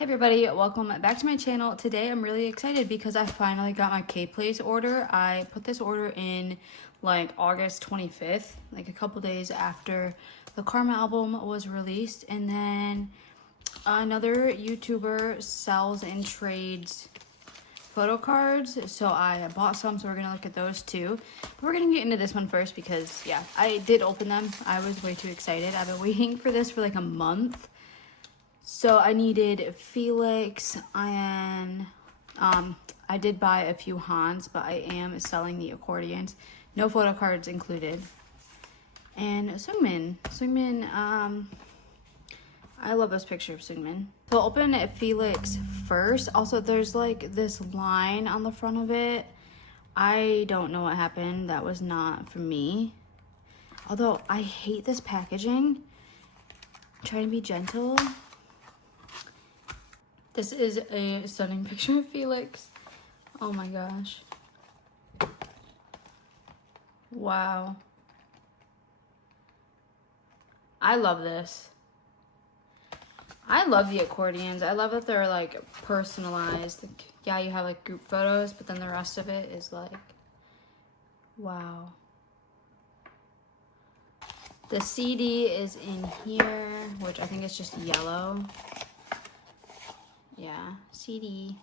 Hey everybody, welcome back to my channel. Today I'm really excited because I finally got my KPlace order. I put this order in like August 25th, like a couple days after the Karma album was released. And then another YouTuber sells and trades photo cards, so I bought some, so we're gonna look at those too. But we're gonna get into this one first because yeah, I did open them. I was way too excited. I've been waiting for this for like a month. So I needed Felix and I did buy a few Hans, but I am selling the accordions. No photo cards included. And Seungmin. Seungmin, I love this picture of Seungmin. So I'll open Felix first. Also, there's like this line on the front of it. I don't know what happened. That was not for me. Although I hate this packaging. I'm trying to be gentle. This is a stunning picture of Felix. Oh my gosh. Wow. I love this. I love the accordions. I love that they're like personalized. Like, yeah, you have like group photos, but then the rest of it is like, wow. The CD is in here, which I think is just yellow. Yeah, CD.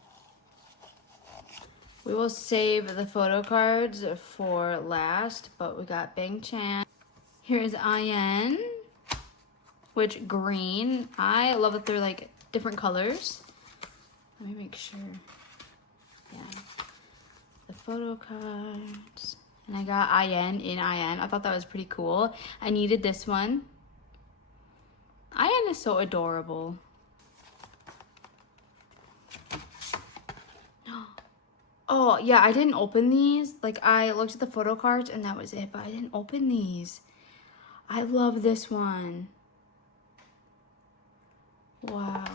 We will save the photo cards for last, but we got Bang Chan. Here is IN, which green. I love that they're like different colors. Let me make sure. Yeah, the photo cards. And I got IN in IN. I thought that was pretty cool. I needed this one. IN is so adorable. Oh, yeah, I didn't open these. Like, I looked at the photo cards and that was it, but I didn't open these. I love this one. Wow.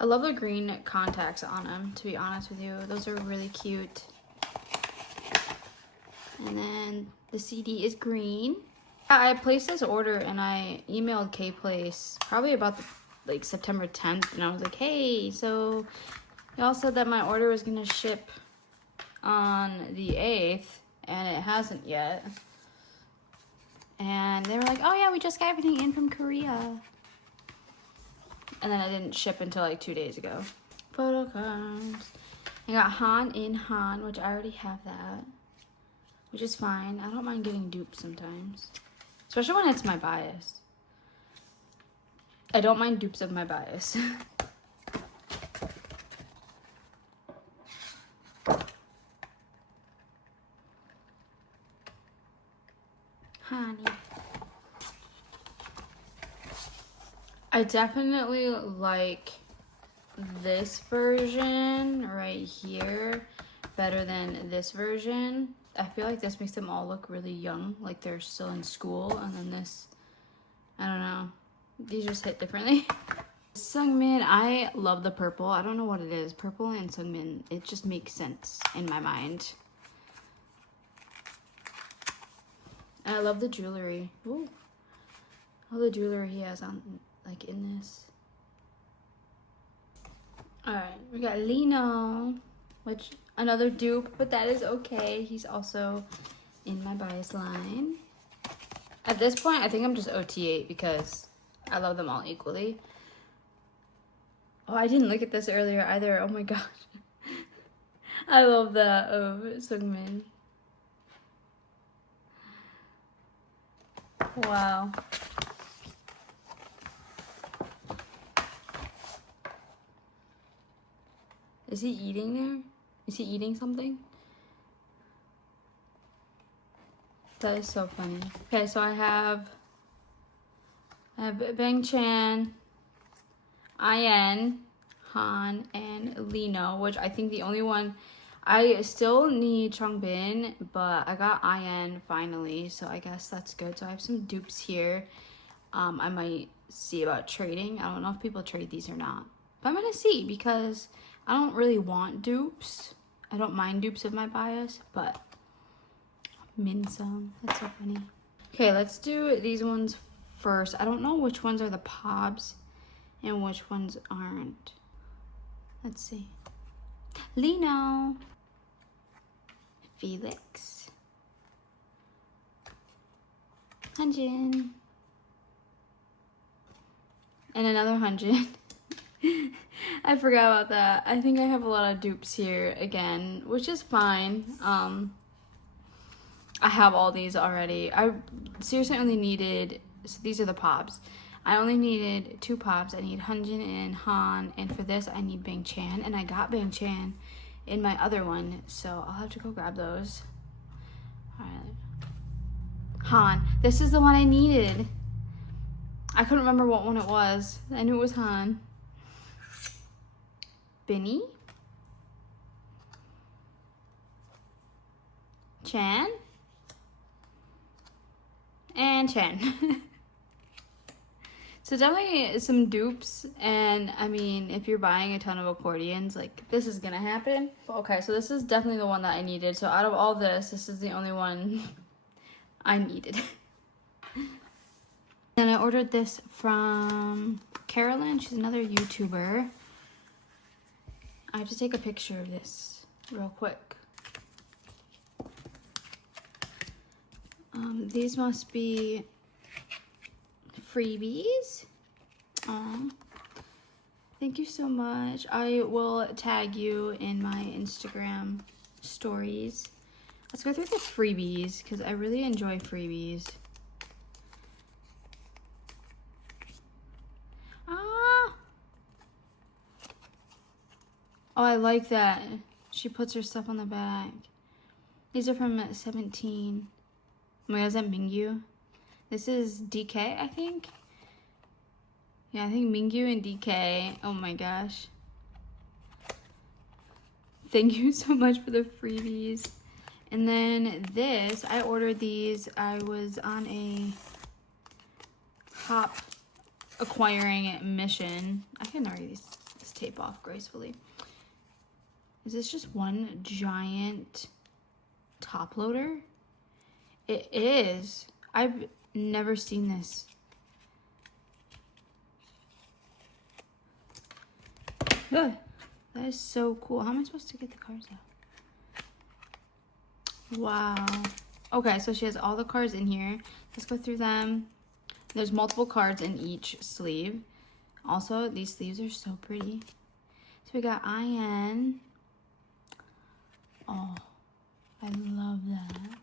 I love the green contacts on them, to be honest with you. Those are really cute. And then the CD is green. I placed this order and I emailed KPlace probably about like September 10th, and I was like, hey, so y'all said that my order was gonna ship on the 8th and it hasn't yet. And they were like, oh yeah, we just got everything in from Korea. And then it didn't ship until like 2 days ago. Photo cards. I got Han in Han, which I already have that, which is fine. I don't mind getting dupes sometimes. Especially when it's my bias. I don't mind dupes of my bias. Honey. I definitely like this version right here better than this version. I feel like this makes them all look really young, like they're still in school, and then this, I don't know, these just hit differently. Seungmin, I love the purple. I don't know what it is. Purple and Seungmin, it just makes sense in my mind. And I love the jewelry. Ooh. All the jewelry he has on, like in this. Alright, we got Lino, which another dupe, but that is okay. He's also in my bias line. At this point, I think I'm just OT8 because I love them all equally. Oh, I didn't look at this earlier either. Oh my gosh. I love that of Seungmin. Wow. Is he eating there? Is he eating something? That is so funny. Okay, so I have Bang Chan, IN, Han, and Lino, which I think the only one, I still need Changbin, but I got IN finally, so I guess that's good. So I have some dupes here. I might see about trading. I don't know if people trade these or not, but I'm gonna see because I don't really want dupes. I don't mind dupes of my bias, but Minsung, that's so funny. Okay, let's do these ones first. I don't know which ones are the Pobs and which ones aren't. Let's see. Lino. Felix. Hunjin. And another Hunjin. I forgot about that. I think I have a lot of dupes here again, which is fine. I have all these already. I seriously only needed, so these are the Pobs. I only needed 2 Pobs. I need Hunjin and Han, and for this I need Bang Chan, and I got Bang Chan in my other one, so I'll have to go grab those. Alright. Han. This is the one I needed. I couldn't remember what one it was. I knew it was Han. Binny. Chan. And Chan. So definitely some dupes, and I mean, if you're buying a ton of accordions, like, this is gonna happen. Okay, so this is definitely the one that I needed. So out of all this is the only one I needed. Then I ordered this from Carolyn. She's another YouTuber. I have to take a picture of this real quick. These must be freebies. Thank you so much. I will tag you in my Instagram stories. Let's go through the freebies because I really enjoy freebies. Oh, I like that. She puts her stuff on the back. These are from 17. Oh my god, is that Mingyu? This is DK, I think. Yeah, I think Mingyu and DK. Oh my gosh. Thank you so much for the freebies. And then this, I ordered these. I was on a hop acquiring mission. I can already this tape off gracefully. Is this just one giant top loader? It is. I've never seen this. Ugh, that is so cool. How am I supposed to get the cards out? Wow. Okay, so she has all the cards in here. Let's go through them. There's multiple cards in each sleeve. Also, these sleeves are so pretty. So we got IN. Oh, I love that.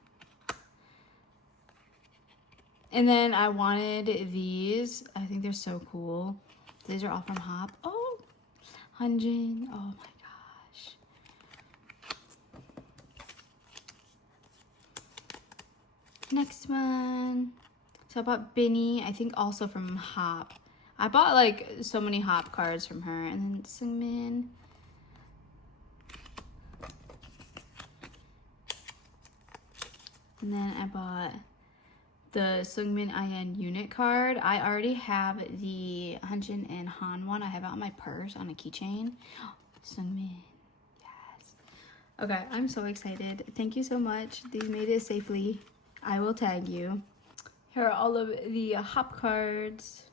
And then I wanted these. I think they're so cool. These are all from Hop. Oh, Hunjin. Oh my gosh. Next one. So I bought Binny, I think also from Hop. I bought like so many Hop cards from her. And then Seungmin. And then I bought the Seungmin IN unit card. I already have the Hunjin and Han one. I have it on my purse on a keychain. Seungmin, yes. Okay, I'm so excited. Thank you so much. These made it safely. I will tag you. Here are all of the Hop cards.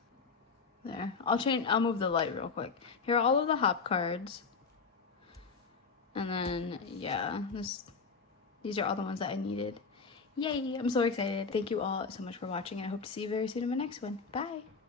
There. I'll move the light real quick. Here are all of the Hop cards. And then yeah, these are all the ones that I needed. Yay, I'm so excited. Thank you all so much for watching, and I hope to see you very soon in my next one. Bye.